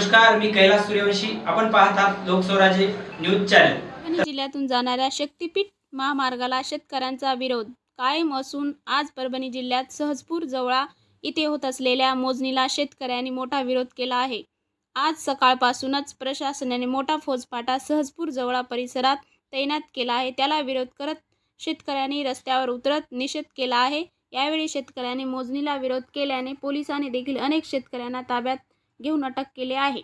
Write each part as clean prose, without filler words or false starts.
नमस्कार, मी कैलास सूर्यवंशी. आपण पाहत आहात लोकस्वराज्य न्यूज चॅनल. परभणी जिल्ह्यातून जाणाऱ्या शक्तीपीठ महामार्गाला शेतकऱ्यांचा विरोध कायम असून आज परभणी जिल्ह्यात सहजपूर जवळा इथे होत असलेल्या मोजणीला शेतकऱ्यांनी मोठा विरोध केला आहे. आज सकाळपासूनच प्रशासनाने मोठा फौजफाटा सहजपूर जवळा परिसरात तैनात केला आहे. त्याला विरोध करत शेतकऱ्यांनी रस्त्यावर उतरत निषेध केला आहे. यावेळी शेतकऱ्यांनी मोजणीला विरोध केल्याने पोलिसांनी देखील अनेक शेतकऱ्यांना ताब्यात घेऊन अटक केली आहे.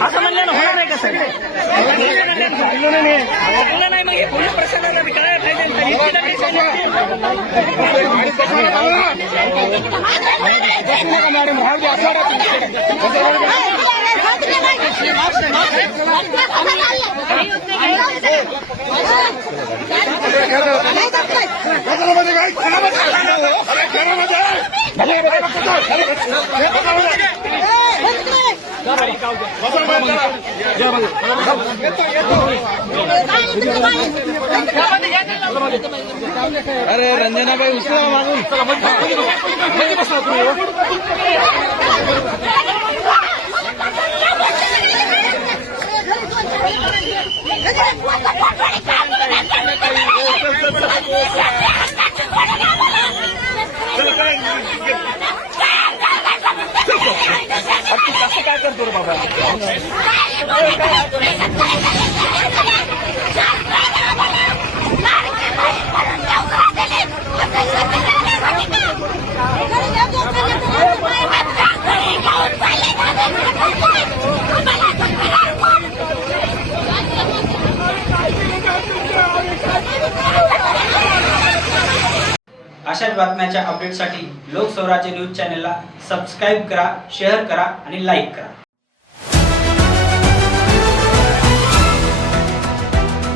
असं म्हणल्यानं होणार नाही का सर? नाही मग हे पोलीस प्रशासनाला कळायला अरे रंजनाबाई उचला मागून काय करतो रे बाबा? अशाच बातम्याच्या अपडेटसाठी लोकस्वराज्य न्यूज चॅनलला सबस्क्राईब करा, शेअर करा आणि लाईक करा.